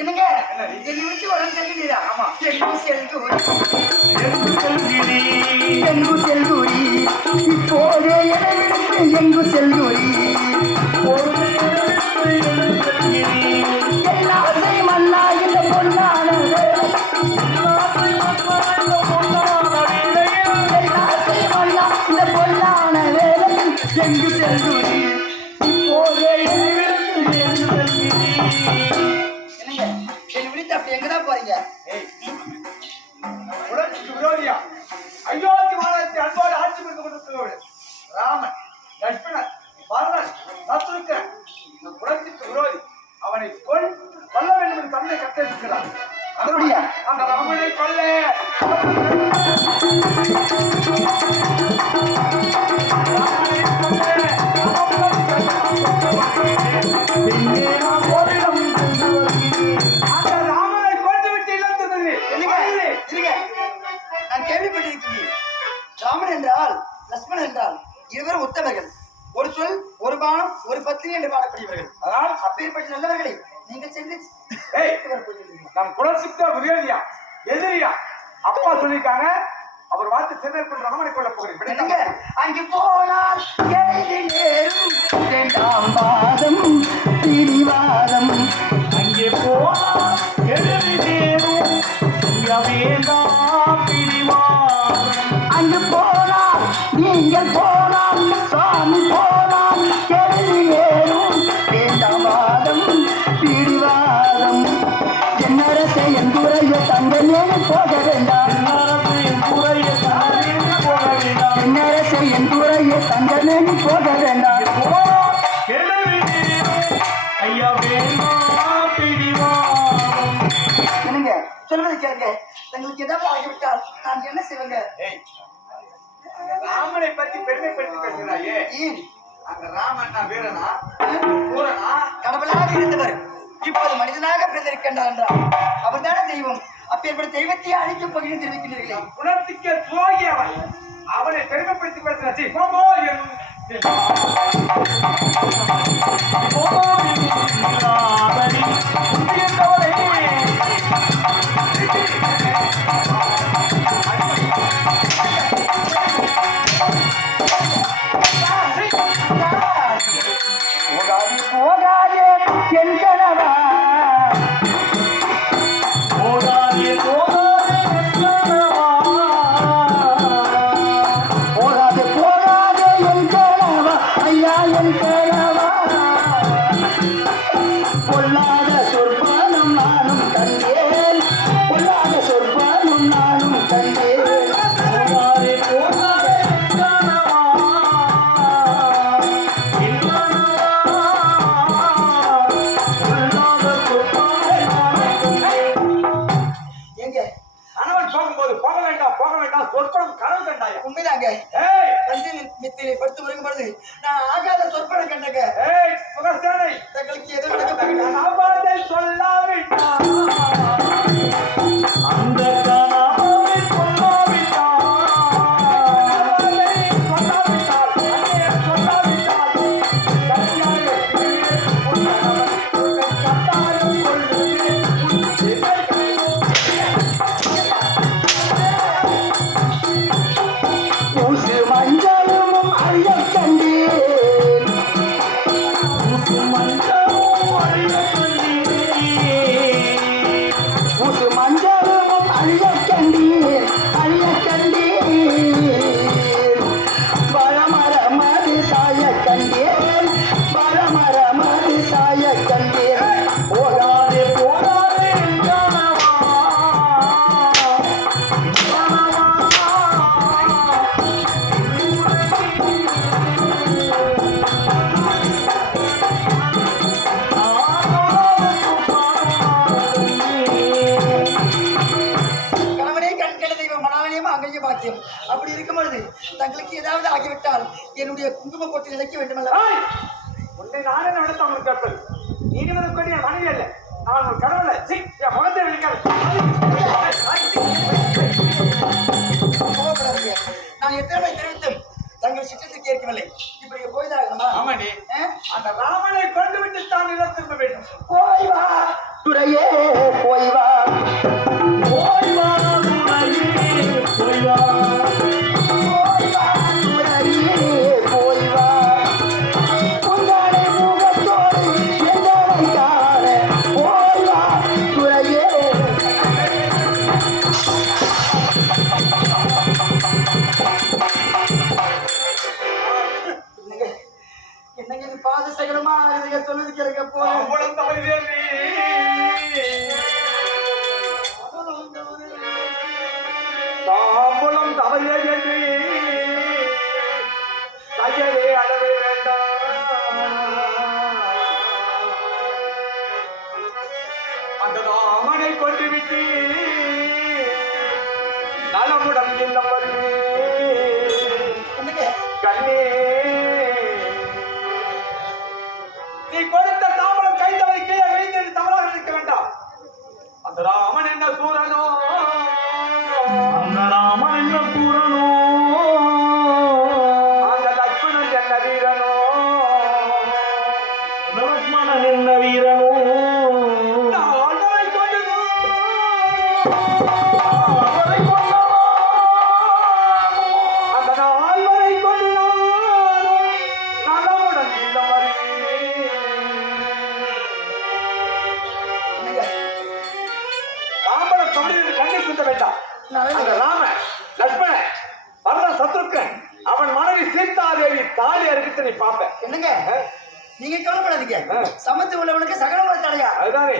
என்னங்க ஜெல்லுக்கு உடம்பு செல்லுடா ஆமா. செல்லு செல்கூரி செல்லு செல்கூரி இப்போதே என்று செல்லும்? தான் அதனுடைய அந்த ராமனை கொள்ள. ராமன் என்றால் லட்சுமணன் என்றால் இருவரும் ஒரு சொல் ஒரு பானம் ஒரு பத்திரி என்று பாடக்கூடியவர்கள் அதனால் அப்பேற்பட்ட நல்லவர்களை நீங்கள் சென்று நம் குலசித்த விரோதியா எதிரியா? அப்பா சொல்லியிருக்காங்க அவர் வார்த்தை சிறப்பு ரமணி கொள்ள போகிறேன் அங்கு போனால் நேரும் பாதம் பிரிவார் மதுரையை தங்கமே போக வேண்டாம். என்னங்க சொல்லுவது கேளுங்க. தங்களுக்கு ஏதாவது ஆகிவிட்டால் நான் என்ன செய்வேங்க? ராமனை பத்தி பெருமைப்படுத்தி பேசுகிறாயே அந்த ராமன் வீரனா? வீரனா கடவுளாக இருந்தவர். இப்போது மனிதனாக பிறந்திருக்கின்றார். என்றார் அவர்தான தெய்வம். அப்பேற்பட்ட தெய்வத்தையே அழிக்கப் போகிறேன் தெரிவிக்கின்றீர்களே. குணத்துக்கு துரோகி அவன் அவனை பெருமைப்படுத்தி பேசுறாச்சு போமோ போமோ Braga. பெரிய பாக்கியம். அப்படி இருக்கும் பொழுது தங்களுக்கு ஏதாவது ஆகிவிட்டால் என்னுடைய குங்கும போட்டு நினைக்க வேண்டுமல்ல. உன்னை நானே நடத்த உங்களுக்கு கேட்பது என் மனைவி இல்லை நான் கடவுள் முகத்தை வெளிக்காடு அனுமதிக்கிறக்க போறேன் லட்சுமண சத்ருக்கன் அவன் மனைவி சீதாதேவி தாலி அறிவித்து நீ பார்ப்ப. என்னங்க? நீங்க கவலைப்படாதீங்க. சமத்து உள்ளவனுக்கு சகலமுறை தடையா அதுதானே.